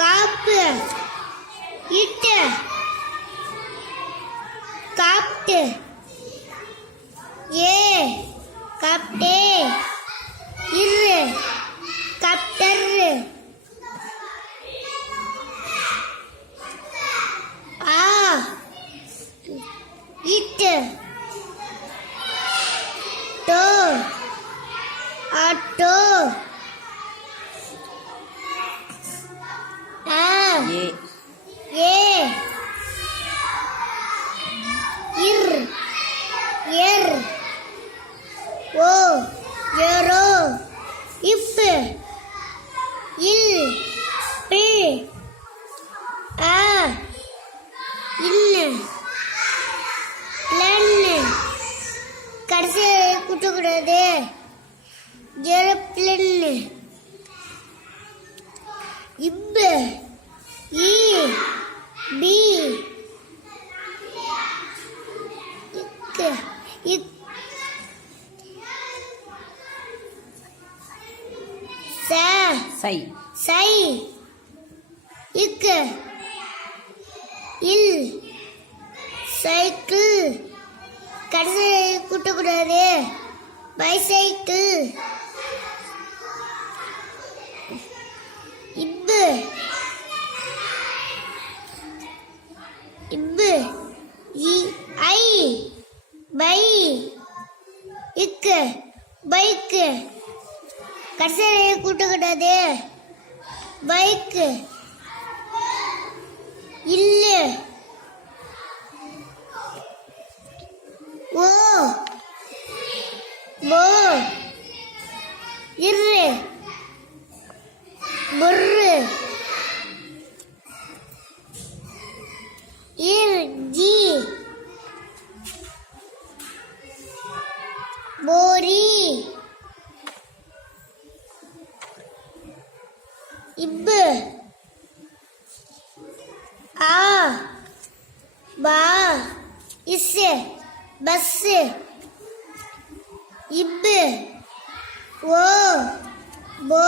காப்பு இட்டு காப்டு ஏ காப்டே இரு காப்டர் ஆ இட்டு டோ ஆட்டோ ஆ ஏ இர் எர் ஓ எரோ இஃப் இல் பி ஆ இன் பிளன் கடைசி கூட்டக்கூடாது ஏரோப்ளேன் இப் இ பி இக் சை சை இக் இல் சைக்கிள் கடைசி கூட்டக்கூடாது பைசைக்கிள் இப்பு இப்பு ஐ பை இக்கு பைக்கு கடைசி கூட்டக்கூடாது பைக்கு இல்லு ஓ போ இரு பொர்ரு இர் ஜி போரி இப்பு ஆ பா இஸ் பஸ் இப்பு ஓ போ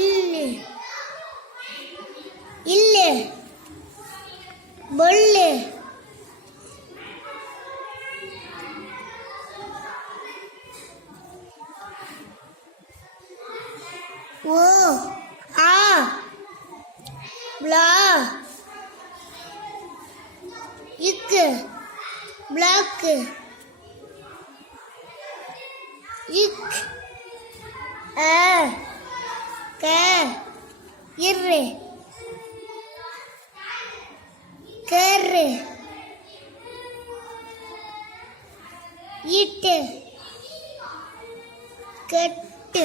இல்லு இல்லு பொல்லு ஓ ஆ ப்ளா இக்கு பிளாக்கு இக் ஆ க இரு கரு இட்டு கட்டு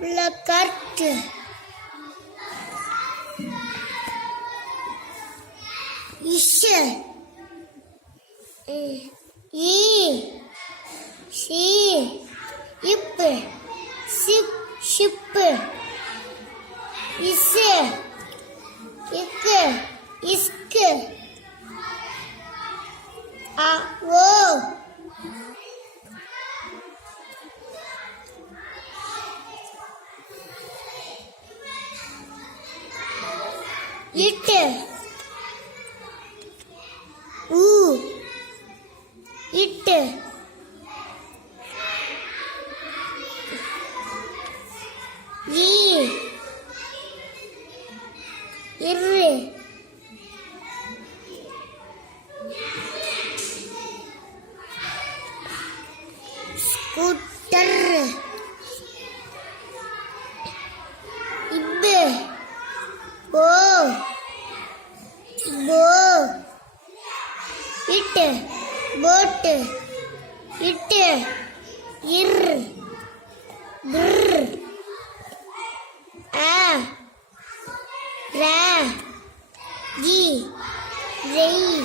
பிளக்கட்டு இஷு ஈ ஷி இப்பு சிப் ஷிப்பு இசு இக்கு இஸ்கு ஆ ஓ இட்டு ஊ இட்டு ஈ இரு ஸ்கூட்டர் இப்பு ஓ போ இட்டு போட்டு இட்டு இர் பிர் ஆ ரா ஜி ரெய்